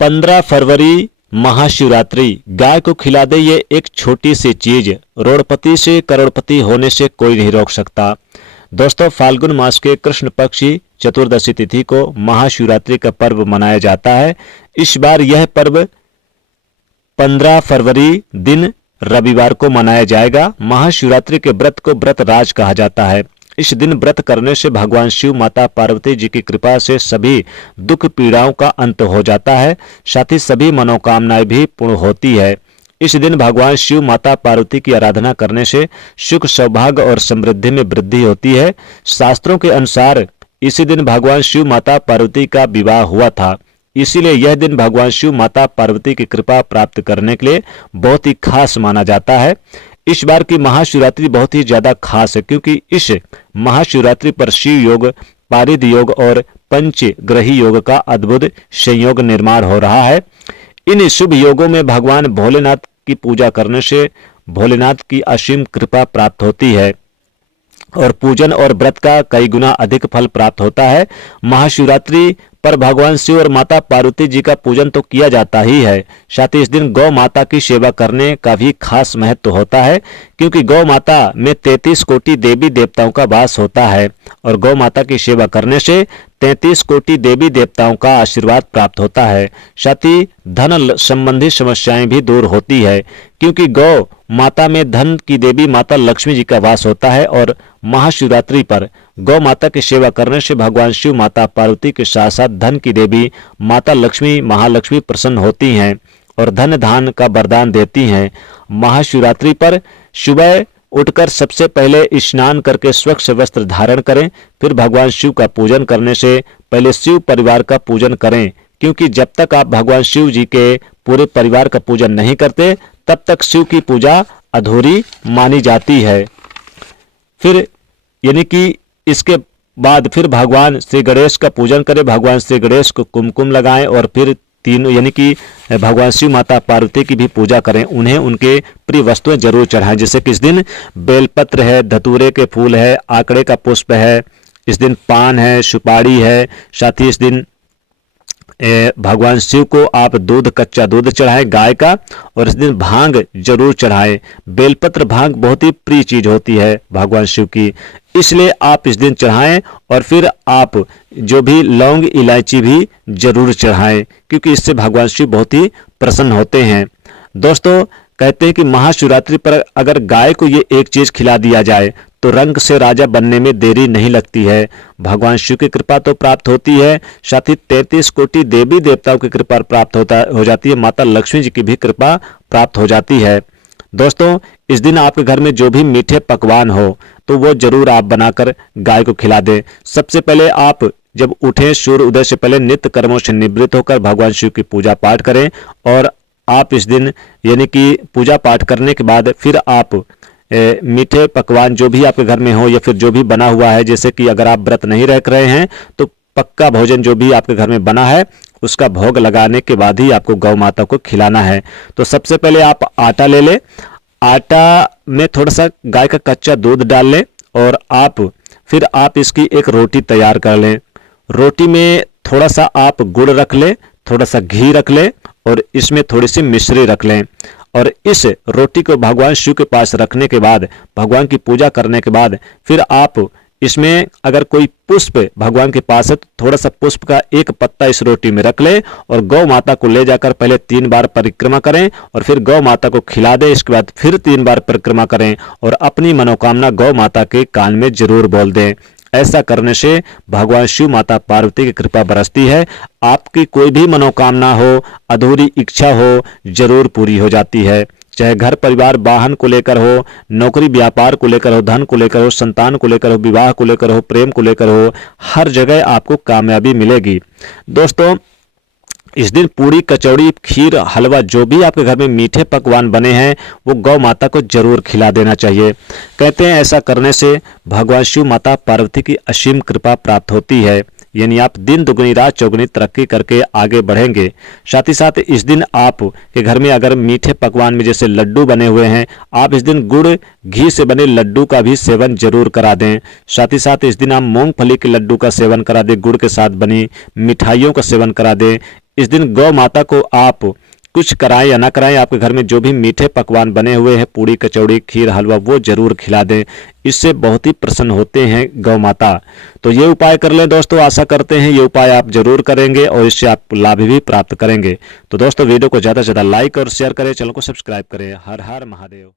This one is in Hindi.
15 फरवरी महाशिवरात्रि। गाय को खिला दे ये एक छोटी सी चीज, रोड़पति से करोड़पति होने से कोई नहीं रोक सकता। दोस्तों, फाल्गुन मास के कृष्ण पक्षी चतुर्दशी तिथि को महाशिवरात्रि का पर्व मनाया जाता है। इस बार यह पर्व 15 फरवरी दिन रविवार को मनाया जाएगा। महाशिवरात्रि के व्रत को व्रत राज कहा जाता है। इस दिन व्रत करने से भगवान शिव माता पार्वती जी की कृपा से सभी दुख पीड़ाओं का अंत हो जाता है, साथ ही सभी मनोकामनाएं भी पूर्ण होती है। इस दिन भगवान शिव माता पार्वती की आराधना करने से सुख सौभाग्य और समृद्धि में वृद्धि होती है। शास्त्रों के अनुसार इसी दिन भगवान शिव माता पार्वती का विवाह हुआ था, इसीलिए यह दिन भगवान शिव माता पार्वती की कृपा प्राप्त करने के लिए बहुत ही खास माना जाता है। इस बार की महाशिवरात्रि बहुत ही ज्यादा खास है, क्योंकि इस महाशिवरात्रि पर शिव योग, पारिद योग और पंचग्रही योग का अद्भुत संयोग निर्माण हो रहा है। इन शुभ योगों में भगवान भोलेनाथ की पूजा करने से भोलेनाथ की असीम कृपा प्राप्त होती है और पूजन और व्रत का कई गुना अधिक फल प्राप्त होता है। महाशिवरात्रि पर भगवान शिव और माता पार्वती जी का पूजन तो किया जाता ही है, साथ ही इस दिन गौ माता की सेवा करने का भी खास महत्व होता है, क्योंकि गौ माता में 33 कोटि देवी देवताओं का वास होता है और गौ माता की सेवा करने से 33 कोटि देवी देवताओं का आशीर्वाद प्राप्त होता है। साथ ही धन संबंधी समस्याएं भी दूर होती है, क्योंकि गौ माता में धन की देवी माता लक्ष्मी जी का वास होता है और महाशिवरात्रि पर गौ माता की सेवा करने से भगवान शिव माता पार्वती के साथ साथ धन की देवी माता लक्ष्मी महालक्ष्मी प्रसन्न होती हैं और धन धान का वरदान देती हैं। महाशिवरात्रि पर सुबह उठकर सबसे पहले स्नान करके स्वच्छ वस्त्र धारण करें, फिर भगवान शिव का पूजन करने से पहले शिव परिवार का पूजन करें, क्योंकि जब तक आप भगवान शिव जी के पूरे परिवार का पूजन नहीं करते तब तक शिव की पूजा अधूरी मानी जाती है। फिर यानी कि इसके बाद फिर भगवान श्री गणेश का पूजन करें, भगवान श्री गणेश को कुमकुम लगाएं और फिर तीनों यानी कि भगवान शिव माता पार्वती की भी पूजा करें। उन्हें उनके प्रिय वस्तुएं जरूर चढ़ाएं, जैसे कि इस दिन बेलपत्र है, धतूरे के फूल है, आकड़े का पुष्प है, इस दिन पान है, सुपारी है। साथ ही इस दिन भगवान शिव को आप दूध, कच्चा दूध चढ़ाएं गाय का, और इस दिन भांग जरूर चढ़ाएं। बेलपत्र भांग बहुत ही प्रिय चीज होती है भगवान शिव की, इसलिए आप इस दिन चढ़ाएं। और फिर आप जो भी लौंग इलायची भी जरूर चढ़ाएं, क्योंकि इससे भगवान शिव बहुत ही प्रसन्न होते हैं। दोस्तों, कहते हैं कि महाशिवरात्रि पर अगर गाय को ये एक चीज खिला दिया जाए तो रंग से राजा बनने में देरी नहीं लगती है। भगवान शिव की कृपा तो प्राप्त होती है, साथ ही 33 कोटि देवी देवताओं की कृपा प्राप्त हो जाती है, माता लक्ष्मी जी की भी कृपा प्राप्त हो जाती है। दोस्तों, इस दिन आपके घर में जो भी मीठे पकवान हो तो वो जरूर आप बनाकर गाय को खिला दें। सबसे पहले आप जब उठें सूर्य उदय से पहले नित्य कर्मों से निवृत्त होकर भगवान शिव की पूजा पाठ करें, और आप इस दिन यानी कि पूजा पाठ करने के बाद फिर आप मीठे पकवान जो भी आपके घर में हो या फिर जो भी बना हुआ है, जैसे कि अगर आप व्रत नहीं रख रहे हैं तो पक्का भोजन जो भी आपके घर में बना है उसका भोग लगाने के बाद ही आपको गौ माता को खिलाना है। तो सबसे पहले आप आटा ले लें, आटा में थोड़ा सा गाय का कच्चा दूध डाल लें और फिर आप इसकी एक रोटी तैयार कर लें। रोटी में थोड़ा सा आप गुड़ रख लें, थोड़ा सा घी रख लें और इसमें थोड़ी सी मिश्री रख लें, और इस रोटी को भगवान शिव के पास रखने के बाद, भगवान की पूजा करने के बाद फिर आप इसमें अगर कोई पुष्प भगवान के पास है तो थोड़ा सा पुष्प का एक पत्ता इस रोटी में रख ले और गौ माता को ले जाकर पहले 3 बार परिक्रमा करें और फिर गौ माता को खिला दें। इसके बाद फिर 3 बार परिक्रमा करें और अपनी मनोकामना गौ माता के कान में जरूर बोल दें। ऐसा करने से भगवान शिव माता पार्वती की कृपा बरसती है। आपकी कोई भी मनोकामना हो, अधूरी इच्छा हो, जरूर पूरी हो जाती है। चाहे घर परिवार वाहन को लेकर हो, नौकरी व्यापार को लेकर हो, धन को लेकर हो, संतान को लेकर हो, विवाह को लेकर हो, प्रेम को लेकर हो, हर जगह आपको कामयाबी मिलेगी। दोस्तों, इस दिन पूड़ी, कचौड़ी, खीर, हलवा जो भी आपके घर में मीठे पकवान बने हैं वो गौ माता को जरूर खिला देना चाहिए। कहते हैं ऐसा करने से भगवान शिव माता पार्वती की असीम कृपा प्राप्त होती है, यानी आप दिन दुगनी रात चौगुनी तरक्की करके आगे बढ़ेंगे। साथ ही साथ इस दिन आप के घर में अगर मीठे पकवान में जैसे लड्डू बने हुए हैं, आप इस दिन गुड़ घी से बने लड्डू का भी सेवन जरूर करा दें। साथ ही साथ इस दिन आप मूंगफली के लड्डू का सेवन करा दें, गुड़ के साथ बनी मिठाइयों का सेवन करा दें। इस दिन गौ माता को आप कुछ कराएं या ना कराएं, आपके घर में जो भी मीठे पकवान बने हुए हैं, पूड़ी कचौड़ी खीर हलवा, वो जरूर खिला दें। इससे बहुत ही प्रसन्न होते हैं गौ माता। तो ये उपाय कर लें दोस्तों, आशा करते हैं ये उपाय आप जरूर करेंगे और इससे आप लाभ भी प्राप्त करेंगे। तो दोस्तों वीडियो को ज़्यादा से ज़्यादा लाइक और शेयर करें, चैनल को सब्सक्राइब करें। हर हर महादेव।